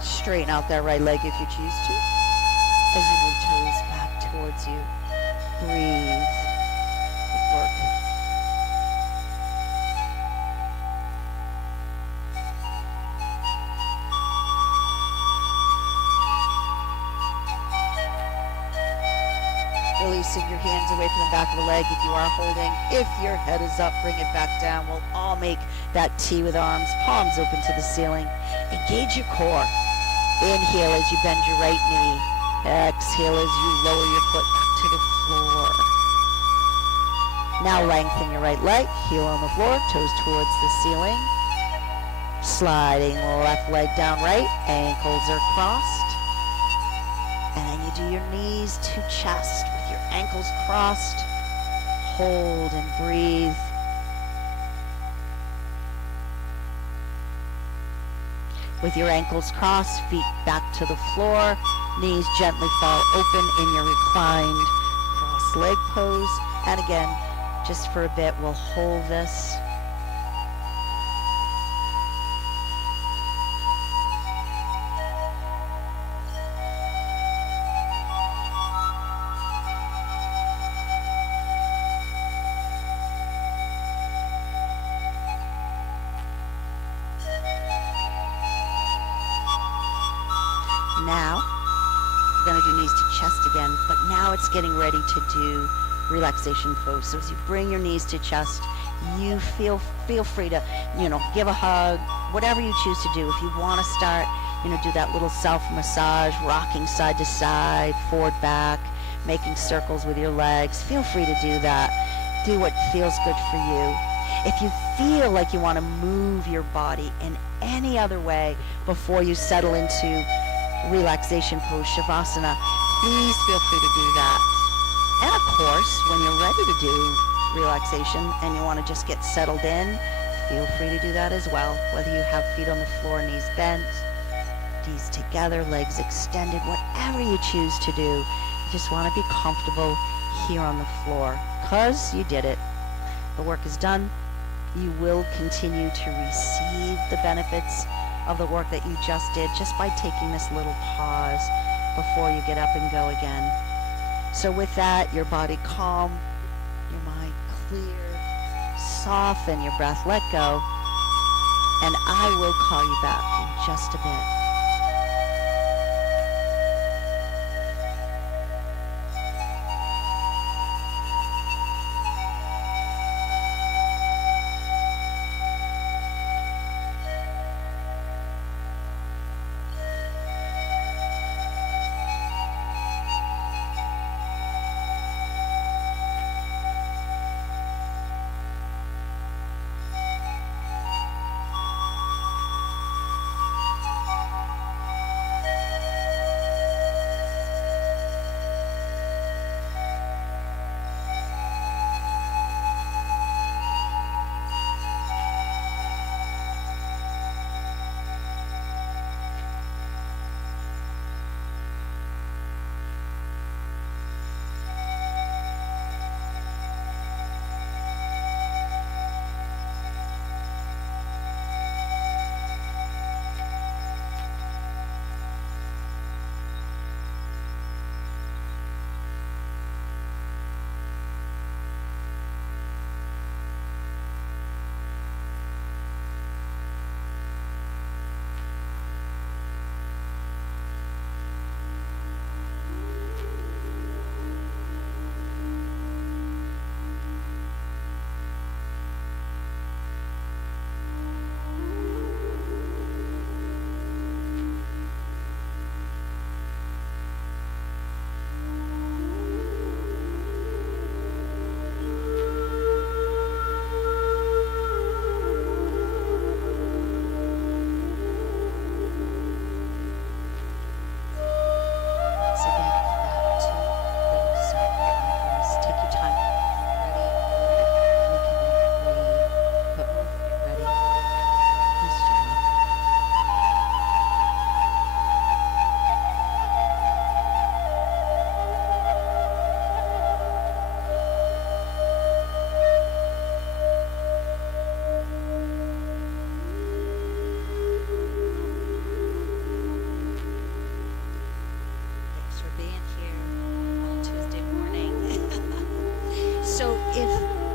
Straighten out that right leg if you choose to. As you move toes back towards you. Breathe. Good work. Releasing your hands away from the back of the leg if you are holding. If your head is up, bring it back down. We'll all make that T with arms, palms open to the ceiling. Engage your core. Inhale as you bend your right knee. Exhale as you lower your foot back to the floor. Now lengthen your right leg, heel on the floor, toes towards the ceiling. Sliding left leg down right, ankles are crossed. And then you do your knees to chest with your ankles crossed. Hold and breathe. With your ankles crossed, feet back to the floor, knees gently fall open in your reclined cross leg pose. And again, just for a bit, we'll hold this. Now, we're going to do knees to chest again, but now it's getting ready to do relaxation pose. So as you bring your knees to chest, you feel free to, give a hug, whatever you choose to do. If you want to start, do that little self-massage, rocking side to side, forward, back, making circles with your legs, feel free to do that. Do what feels good for you. If you feel like you want to move your body in any other way before you settle into relaxation pose, Shavasana, please feel free to do that. And of course, when you're ready to do relaxation and you want to just get settled in, feel free to do that as well. Whether you have feet on the floor, knees bent, knees together, legs extended, whatever you choose to do, you just want to be comfortable here on the floor because you did it. The work is done. You will continue to receive the benefits of the work that you just did just by taking this little pause before you get up and go again. So with that, your body calm, your mind clear, soften your breath, let go, and I will call you back in just a bit.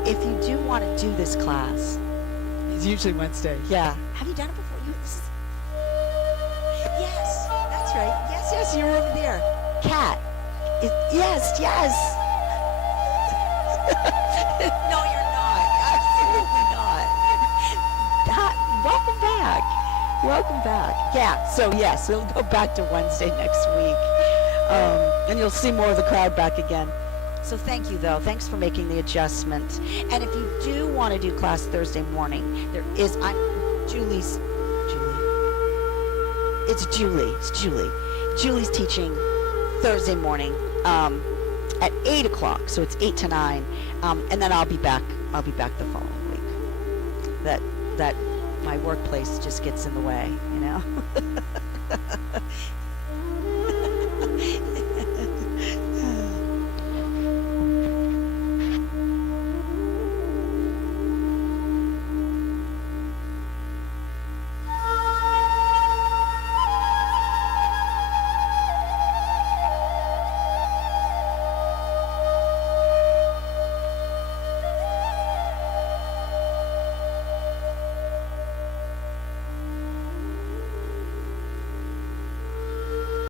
If you do want to do this class, It's usually Wednesday. yeah. Have you done it before? Yes, that's right. Yes, you're over there. Cat. Yes. No, you're not. Absolutely not. Welcome back. Yeah, so yes, we'll go back to Wednesday next week. And you'll see more of the crowd back again. So thank you, though. Thanks for making the adjustment. And if you do want to do class Thursday morning, It's Julie. Julie's teaching Thursday morning at 8 o'clock, so it's 8 to 9. And then I'll be back the following week. That my workplace just gets in the way,